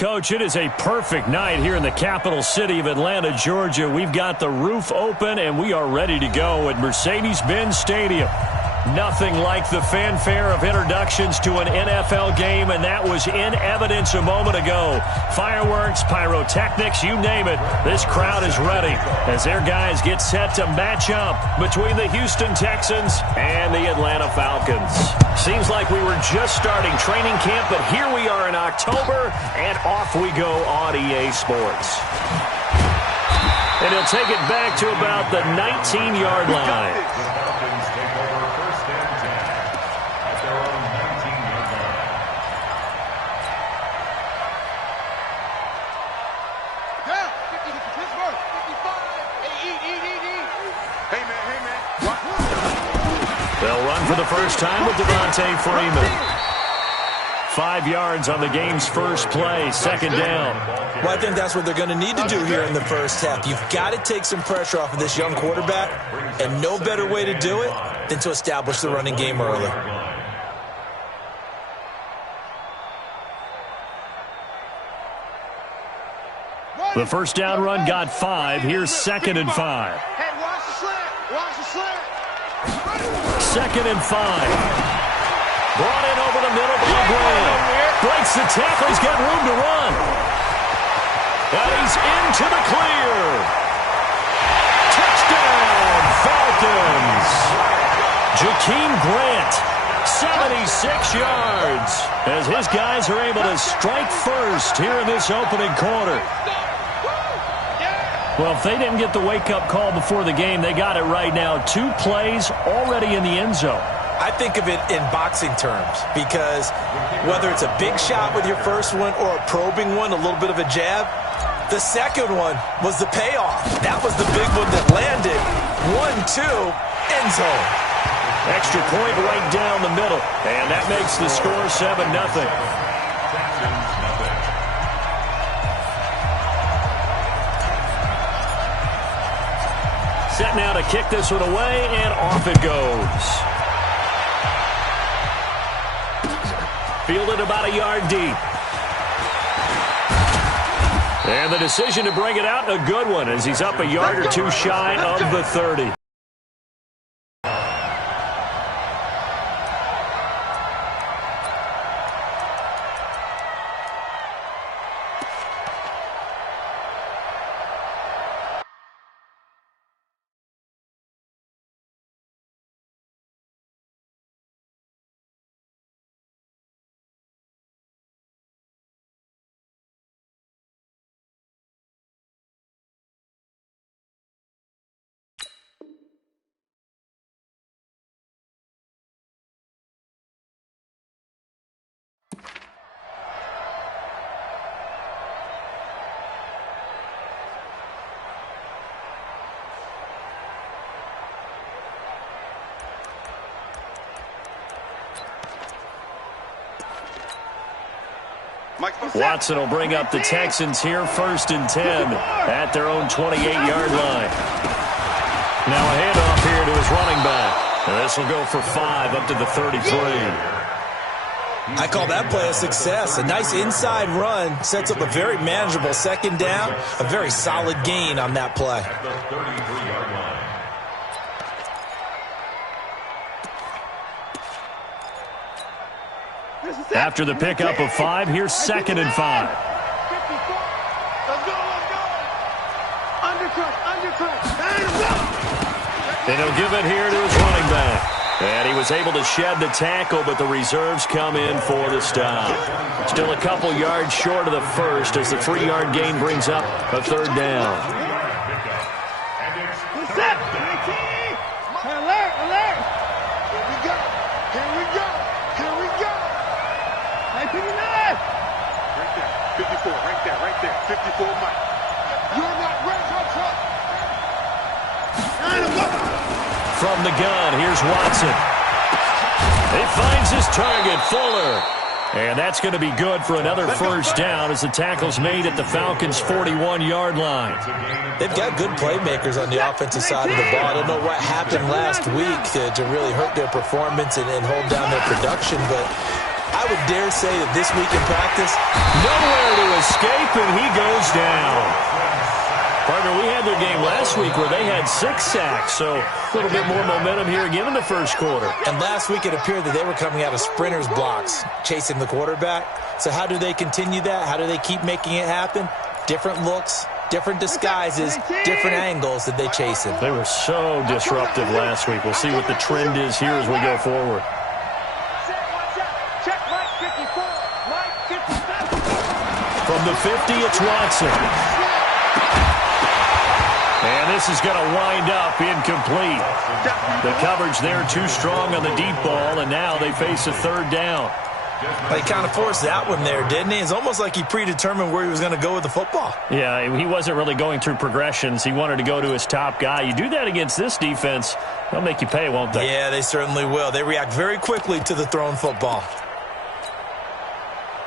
Coach, it is a perfect night here in the capital city of Atlanta, Georgia. We've got the roof open, and we are ready to go at Mercedes-Benz Stadium. Nothing like the fanfare of introductions to an NFL game, and that was in evidence a moment ago. Fireworks, pyrotechnics, you name it. This crowd is ready as their guys get set to match up between the Houston Texans and the Atlanta Falcons. Seems like we were just starting training camp, but here we are in October, and off we go on EA Sports. And he'll take it back to about the 19-yard line. They'll run for the first time with Devontae Freeman. 5 yards on the game's first play, second down. Well, I think that's what they're going to need to do here in the first half. You've got to take some pressure off of this young quarterback, and no better way to do it than to establish the running game early. The first down run got 5. Here's second and 5. Hey, watch the slant. Watch the slant. Second and 5. Brought in over the middle by Graham. Breaks the tackle. He's got room to run. And he's into the clear. Touchdown, Falcons. Jakeem Grant, 76 yards, as his guys are able to strike first here in this opening quarter. Well, if they didn't get the wake-up call before the game, they got it right now. 2 plays already in the end zone. I think of it in boxing terms because whether it's a big shot with your first one or a probing one, a little bit of a jab, the second one was the payoff. That was the big one that landed. 1-2, end zone. Extra point right down the middle, and that makes the score 7-0. Set now to kick this one away, and off it goes. Fielded about a yard deep. And the decision to bring it out, a good one, as he's up a yard or 2 shy of the 30. Watson will bring up the Texans here, 1st and 10 at their own 28-yard line. Now a handoff here to his running back. And this will go for 5 up to the 33. I call that play a success. A nice inside run sets up a very manageable second down, a very solid gain on that play. After the pickup of 5, here's second and 5. Let's go, let's go. Undercut. And he'll give it here to his running back. And he was able to shed the tackle, but the reserves come in for the stop. Still a couple yards short of the first as the 3-yard gain brings up a third down. Set. Alert. Here we go. Hey, 59. Right there. 54. Right there. 54, Mike. You're not ready. From the gun, here's Watson. He finds his target, Fuller. And that's going to be good for another first down as the tackle's made at the Falcons' 41-yard line. They've got good playmakers on the offensive side of the ball. I don't know what happened last week to really hurt their performance and hold down their production, but I would dare say that this week in practice, nowhere to escape, and he goes down. Partner, we had their game last week where they had 6 sacks, so a little bit more momentum here again in the first quarter. And last week it appeared that they were coming out of sprinters blocks, chasing the quarterback. So how do they continue that? How do they keep making it happen? Different looks, different disguises, different angles that they chase him. They were so disruptive last week. We'll see what the trend is here as we go forward. From the 50, it's Watson. And this is going to wind up incomplete. The coverage there too strong on the deep ball, and now they face a third down. He kind of forced that one there, didn't he? It's almost like he predetermined where he was going to go with the football. Yeah, he wasn't really going through progressions. He wanted to go to his top guy. You do that against this defense, they'll make you pay, won't they? Yeah, they certainly will. They react very quickly to the thrown football.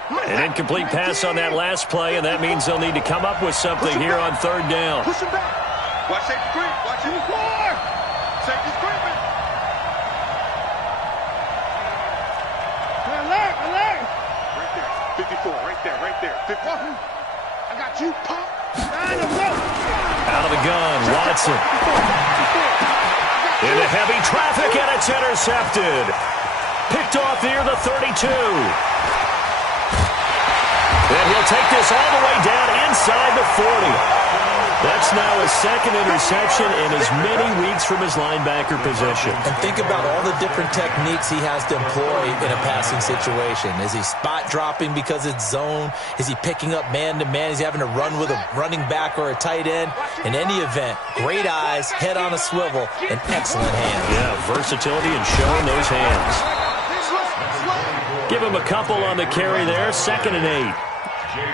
An incomplete pass on that last play, and that means they'll need to come up with something here on third down. Push him back. Watch safety creep. Watch him. Safety's creeping. Alert, alert. Right there. 54. Right there. Right there. 50. I got you, punk. Line him up. Out of the gun, Watson. Into heavy traffic, and it's intercepted. Picked off near the 32. And he'll take this all the way down inside the 40. That's now his second interception in as many weeks from his linebacker position. And think about all the different techniques he has to employ in a passing situation. Is he spot dropping because it's zone? Is he picking up man-to-man? Is he having to run with a running back or a tight end? In any event, great eyes, head on a swivel, and excellent hands. Yeah, versatility and showing those hands. Give him a couple on the carry there, 2nd and 8.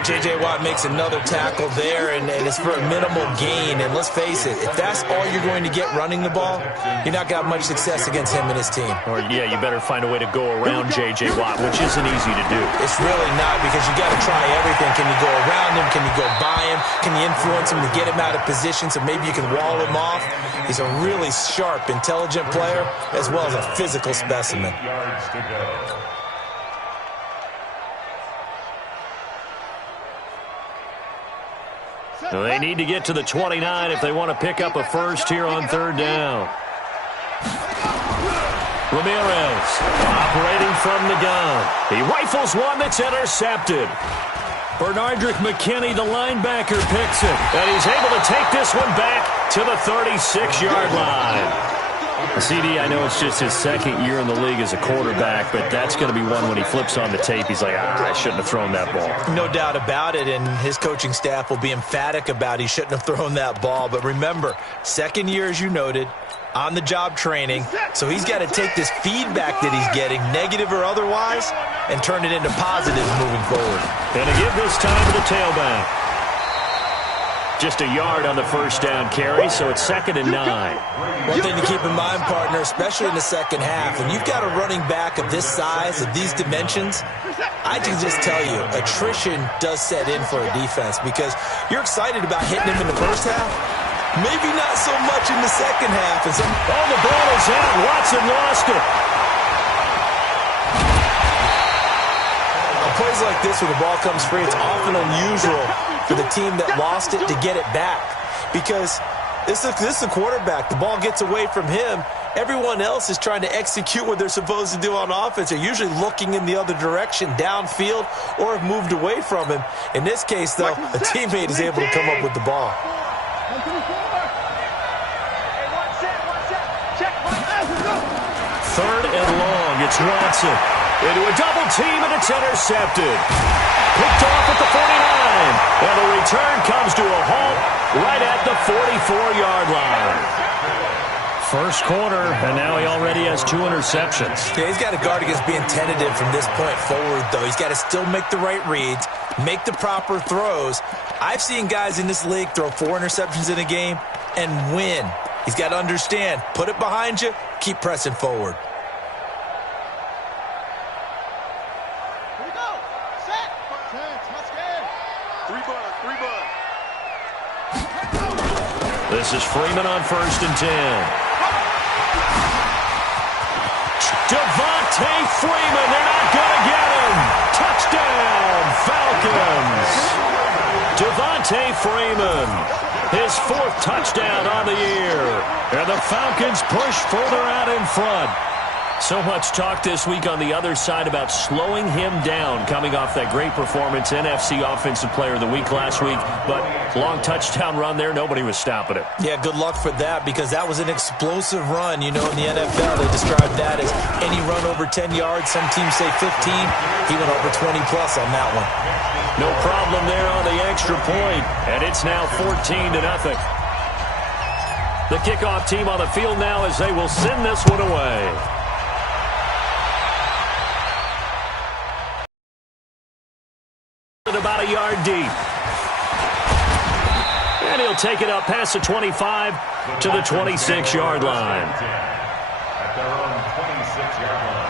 J.J. Watt makes another tackle there, and it's for a minimal gain. And let's face it, if that's all you're going to get running the ball, you're not going to have much success against him and his team. Or, yeah, you better find a way to go around J.J. Watt, which isn't easy to do. It's really not, because you got to try everything. Can you go around him? Can you go by him? Can you influence him to get him out of position so maybe you can wall him off? He's a really sharp, intelligent player, as well as a physical specimen. So they need to get to the 29 if they want to pick up a first here on third down. Ramirez operating from the gun. He rifles one that's intercepted. Bernardrick McKinney, the linebacker, picks it. And he's able to take this one back to the 36-yard line. CD, I know it's just his second year in the league as a quarterback, but that's going to be one when he flips on the tape. He's like, I shouldn't have thrown that ball. No doubt about it, and his coaching staff will be emphatic about he shouldn't have thrown that ball. But remember, second year, as you noted, on-the-job training, so he's got to take this feedback that he's getting, negative or otherwise, and turn it into positives moving forward. And to give this time to the tailback. Just a yard on the first down carry, so it's 2nd and 9. One thing to keep in mind, partner, especially in the second half, when you've got a running back of this size, of these dimensions, I can just tell you, attrition does set in for a defense, because you're excited about hitting him in the first half, maybe not so much in the second half. And the ball is out. Watson lost it. Plays like this where the ball comes free, it's often unusual for the team that lost it to get it back, because this is the quarterback. The ball gets away from him. Everyone else is trying to execute what they're supposed to do on offense. They're usually looking in the other direction, downfield, or have moved away from him. In this case, though, a teammate is able to come up with the ball. Third and long. It's Watson. Into a double team, and it's intercepted. Picked off at the 49. And the return comes to a halt right at the 44-yard line. First quarter, and now he already has 2 interceptions. Yeah, he's got to guard against being tentative from this point forward, though. He's got to still make the right reads, make the proper throws. I've seen guys in this league throw 4 interceptions in a game and win. He's got to understand, put it behind you, keep pressing forward. This is Freeman on 1st and 10. Devontae Freeman, they're not going to get him. Touchdown, Falcons. Devontae Freeman, his 4th touchdown on the year. And the Falcons push further out in front. So much talk this week on the other side about slowing him down coming off that great performance, NFC Offensive Player of the Week last week. But long touchdown run there, nobody was stopping it. Yeah, good luck for that because that was an explosive run. You know, in the NFL, they described that as any run over 10 yards. Some teams say 15. He went over 20-plus on that one. No problem there on the extra point, and it's now 14-0. The kickoff team on the field now as they will send this one away. About a yard deep. And he'll take it up past the 25 to the 26-yard line. At their own 26-yard line.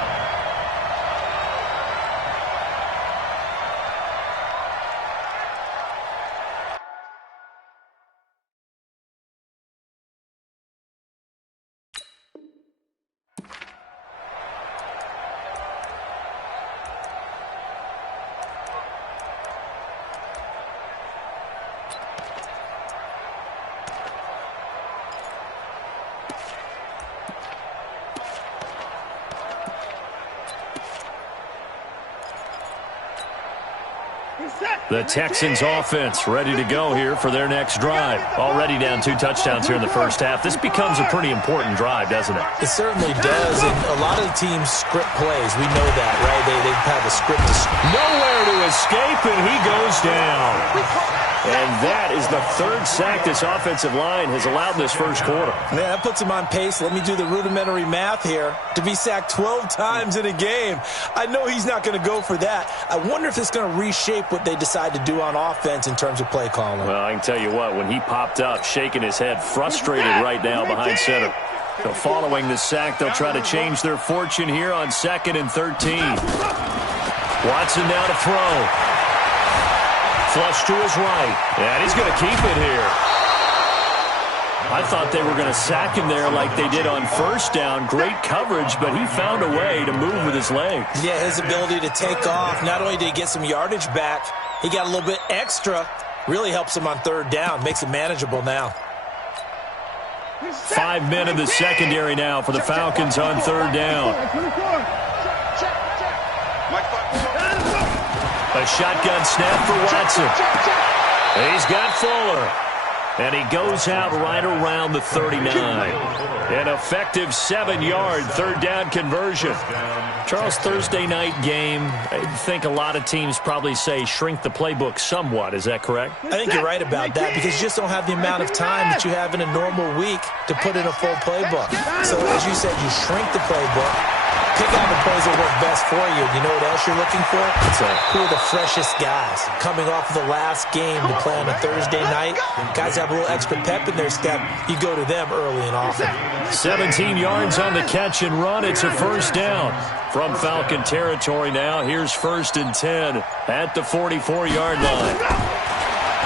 The Texans offense ready to go here for their next drive. Already down 2 touchdowns here in the first half. This becomes a pretty important drive, doesn't it? It certainly does, and a lot of the teams script plays. We know that, right? They have a script. Nowhere to escape, and he goes down. And that is the 3rd sack this offensive line has allowed in this first quarter. Man, that puts him on pace. Let me do the rudimentary math here. To be sacked 12 times in a game, I know he's not going to go for that. I wonder if it's going to reshape what they decide to do on offense in terms of play calling. Well, I can tell you what, when he popped up, shaking his head, frustrated right now behind center. So following the sack, they'll try to change their fortune here on 2nd and 13. Watson now to throw. Flush to his right. And he's going to keep it here. I thought they were going to sack him there like they did on first down. Great coverage, but he found a way to move with his legs. Yeah, his ability to take off. Not only did he get some yardage back, he got a little bit extra. Really helps him on 3rd down. Makes it manageable now. 5 men in the secondary now for the Falcons on 3rd down. A shotgun snap for Watson. He's got Fuller. And he goes out right around the 39. An effective 7-yard 3rd down conversion. Charles, Thursday night game, I think a lot of teams probably say shrink the playbook somewhat. Is that correct? I think you're right about that because you just don't have the amount of time that you have in a normal week to put in a full playbook. So as you said, you shrink the playbook. Pick out the plays that work best for you. You know what else you're looking for? Who are the freshest guys coming off of the last game to play on a Thursday night? Guys have a little extra pep in their step. You go to them early and often. 17 yards on the catch and run. It's a 1st down from Falcon territory now. Here's 1st and 10 at the 44-yard line.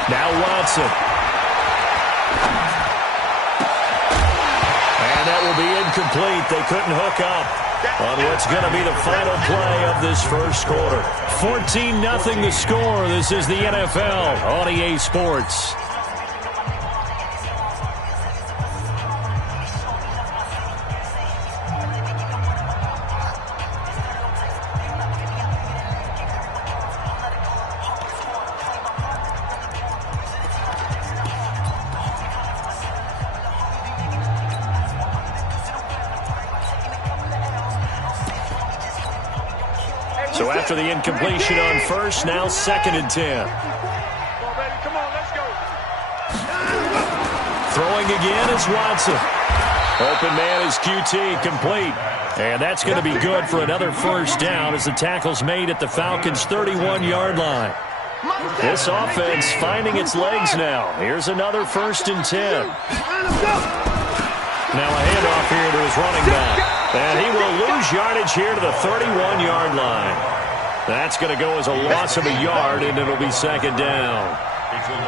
Now Watson. And that will be incomplete. They couldn't hook up on what's going to be the final play of this first quarter. 14-0 the score. This is the NFL on EA Sports. So after the incompletion on 1st, now 2nd and 10. Come on, let's go. Throwing again is Watson. Open man is QT, complete. And that's going to be good for another 1st down as the tackle's made at the Falcons' 31-yard line. This offense finding its legs now. Here's another 1st and 10. Now a handoff here to his running back. And he will lose yardage here to the 31-yard line. That's going to go as a loss of a yard, and it'll be 2nd down.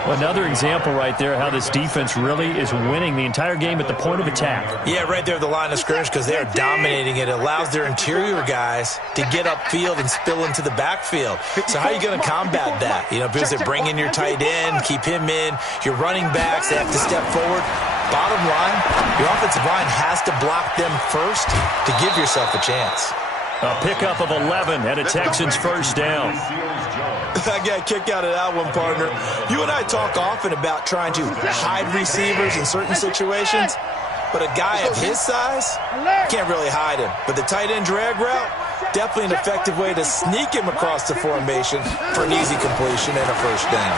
Another example right there how this defense really is winning the entire game at the point of attack. Yeah, right there at the line of scrimmage because they are dominating it. It allows their interior guys to get upfield and spill into the backfield. So how are you going to combat that? You know, because they bring in your tight end, keep him in. Your running backs, they have to step forward. Bottom line, your offensive line has to block them first to give yourself a chance. A pickup of 11 and a Texans first down. I got a kick out of that one, partner. You and I talk often about trying to hide receivers in certain situations, but a guy of his size can't really hide him. But the tight end drag route, definitely an effective way to sneak him across the formation for an easy completion and a first down.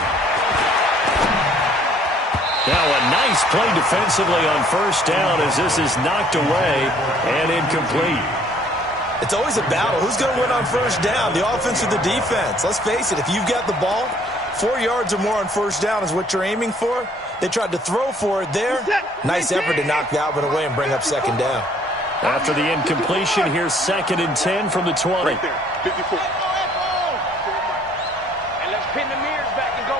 Now a nice play defensively on first down as this is knocked away and incomplete. It's always a battle. Who's going to win on first down, the offense or the defense? Let's face it, if you've got the ball, 4 yards or more on first down is what you're aiming for. They tried to throw for it there. Nice effort to knock that one away and bring up second down. After the incompletion, here's 2nd and 10 from the 20. Right there, 54. And let's pin the mirrors back and go.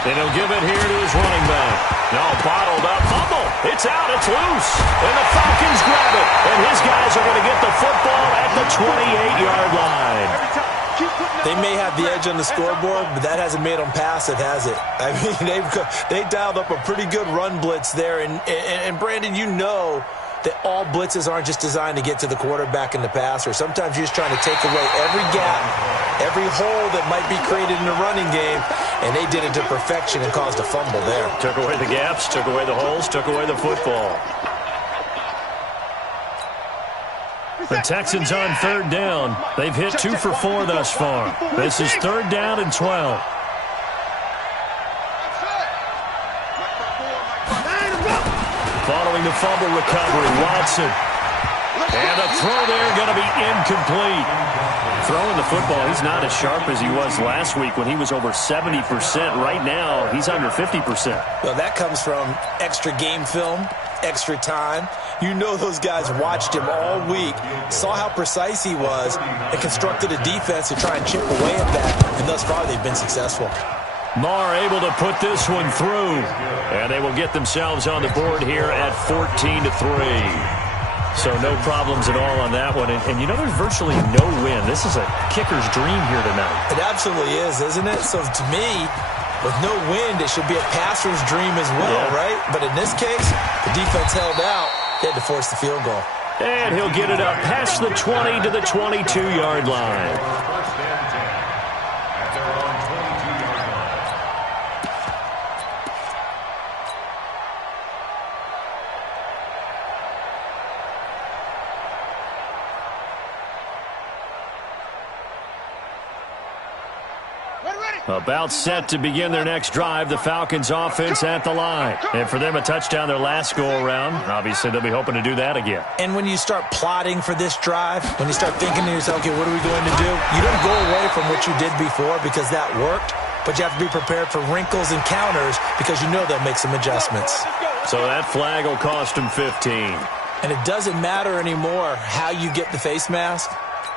Then he'll give it here to his running back. No, bottled up. Fumble. It's out. It's loose. And the Falcons grab it. And his guys are going to get the football at the 28-yard line. They may have the edge on the scoreboard, but that hasn't made them passive, has it? I mean, they dialed up a pretty good run blitz there. And Brandon, you know that all blitzes aren't just designed to get to the quarterback and the passer. Sometimes you're just trying to take away every gap, every hole that might be created in the running game, and they did it to perfection and caused a fumble there. Took away the gaps, took away the holes, took away the football. The Texans on 3rd down. They've hit 2 for 4 thus far. This is 3rd down and 12. Following the fumble recovery, Watson. And a throw there going to be incomplete. Throwing the football, he's not as sharp as he was last week when he was over 70%. Right now, he's under 50%. Well, that comes from extra game film, extra time. You know those guys watched him all week, saw how precise he was, and constructed a defense to try and chip away at that. And thus far, they've been successful. Marr able to put this one through. And they will get themselves on the board here at 14-3. So no problems at all on that one. And you know there's virtually no win. This is a kicker's dream here tonight. It absolutely is, isn't it? So to me, with no wind, it should be a passer's dream as well, right? But in this case, the defense held out. They had to force the field goal. And he'll get it up past the 20 to the 22-yard line. About set to begin their next drive, the Falcons offense at the line. And for them, a touchdown their last go-around. Obviously, they'll be hoping to do that again. And when you start plotting for this drive, when you start thinking to yourself, okay, what are we going to do? You don't go away from what you did before because that worked, but you have to be prepared for wrinkles and counters because you know they'll make some adjustments. So that flag will cost them 15. And it doesn't matter anymore how you get the face mask.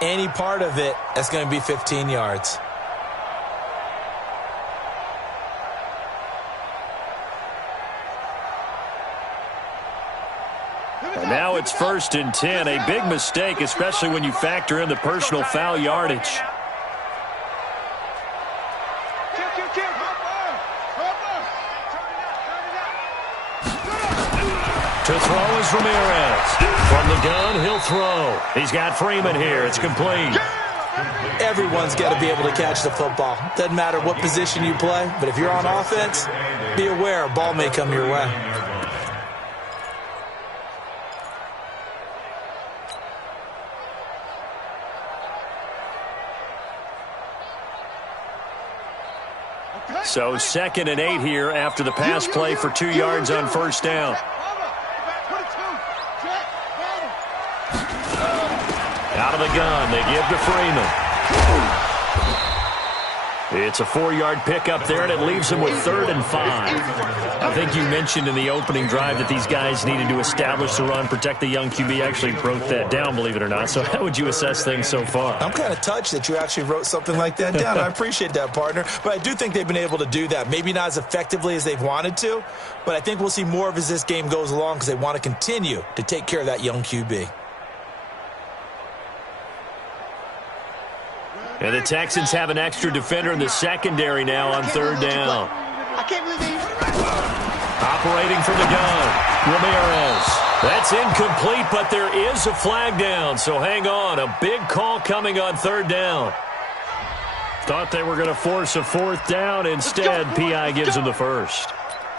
Any part of it, that's going to be 15 yards. And now it's 1st and 10. A big mistake, especially when you factor in the personal foul yardage. To throw is Ramirez. From the gun, he'll throw. He's got Freeman here. It's complete. Everyone's got to be able to catch the football. Doesn't matter what position you play, but if you're on offense, be aware a ball may come your way. So 2nd and 8 here after the pass play for 2 yards on first down. Out of the gun, they give to Freeman. It's a 4-yard pickup there, and it leaves them with 3rd and 5. I think you mentioned in the opening drive that these guys needed to establish the run, protect the young QB. Actually broke that down, believe it or not. So how would you assess things so far? I'm kind of touched that you actually wrote something like that down. I appreciate that, partner. But I do think they've been able to do that. Maybe not as effectively as they've wanted to, but I think we'll see more of as this game goes along because they want to continue to take care of that young QB. And the Texans have an extra defender in the secondary now on 3rd down. I can't believe they... Operating from the gun, Ramirez. That's incomplete, but there is a flag down, so hang on. A big call coming on 3rd down. Thought they were going to force a 4th down. Instead, P.I. gives them the first.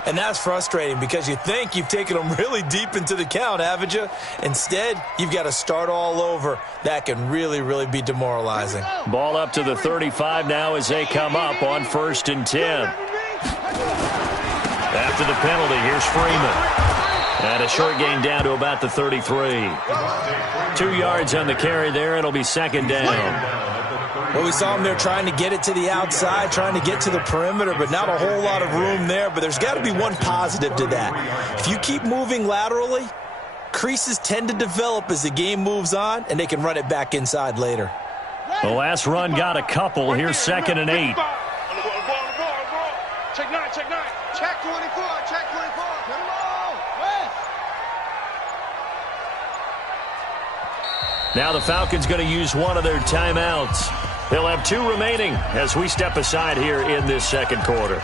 And that's frustrating because you think you've taken them really deep into the count, haven't you? Instead, you've got to start all over. That can really, really be demoralizing. Ball up to the 35 now as they come up on 1st and 10. After the penalty, here's Freeman. And a short gain down to about the 33. 2 yards on the carry there. It'll be 2nd down. Well, we saw him there trying to get it to the outside, trying to get to the perimeter, but not a whole lot of room there. But there's got to be one positive to that. If you keep moving laterally, creases tend to develop as the game moves on, and they can run it back inside later. The last run got a couple. Here's 2nd and 8. Check 9, check 9. Check 24, check 24. Get him all. West. Now the Falcons going to use one of their timeouts. They'll have 2 remaining as we step aside here in this 2nd quarter.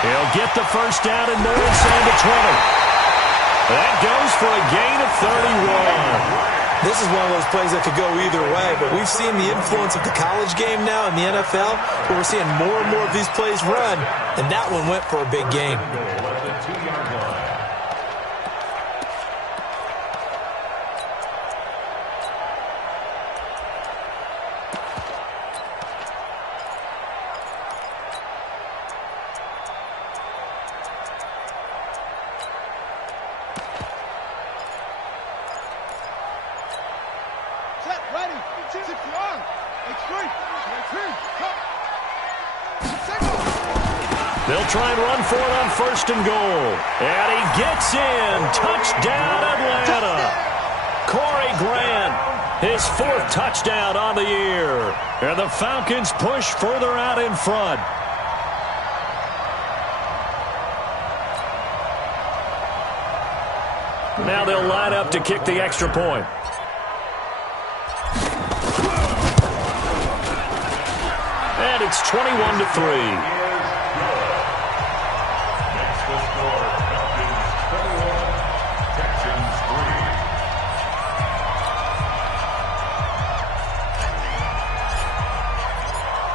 He'll get the first down and more inside the 20. That goes for a gain of 31. This is one of those plays that could go either way, but we've seen the influence of the college game now in the NFL, where we're seeing more and more of these plays run, and that one went for a big gain. They'll try and run for it on 1st and goal. And he gets in. Touchdown, Atlanta. Corey Grant, his 4th touchdown on the year. And the Falcons push further out in front. Now they'll line up to kick the extra point. And it's 21-3.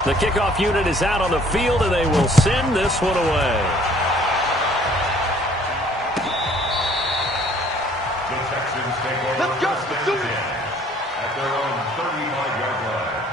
The kickoff unit is out on the field, and they will send this one away. The Texans take over first and 10 at their own 35-yard line.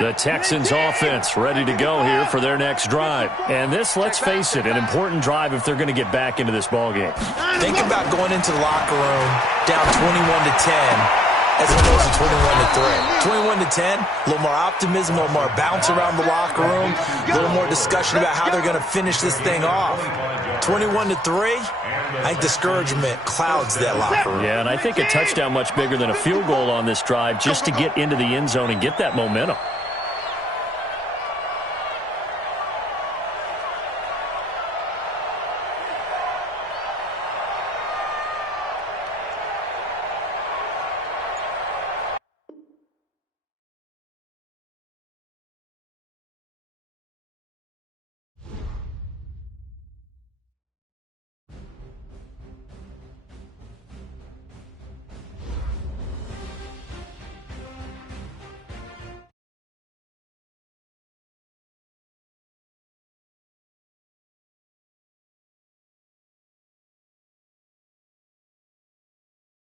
The Texans offense ready to go here for their next drive. And this, let's face it, an important drive if they're going to get back into this ballgame. Think about going into the locker room down 21-10 as opposed to 21-3. 21-10, a little more optimism, a little more bounce around the locker room, a little more discussion about how they're going to finish this thing off. 21-3, I think discouragement clouds that locker room. Yeah, and I think a touchdown much bigger than a field goal on this drive just to get into the end zone and get that momentum.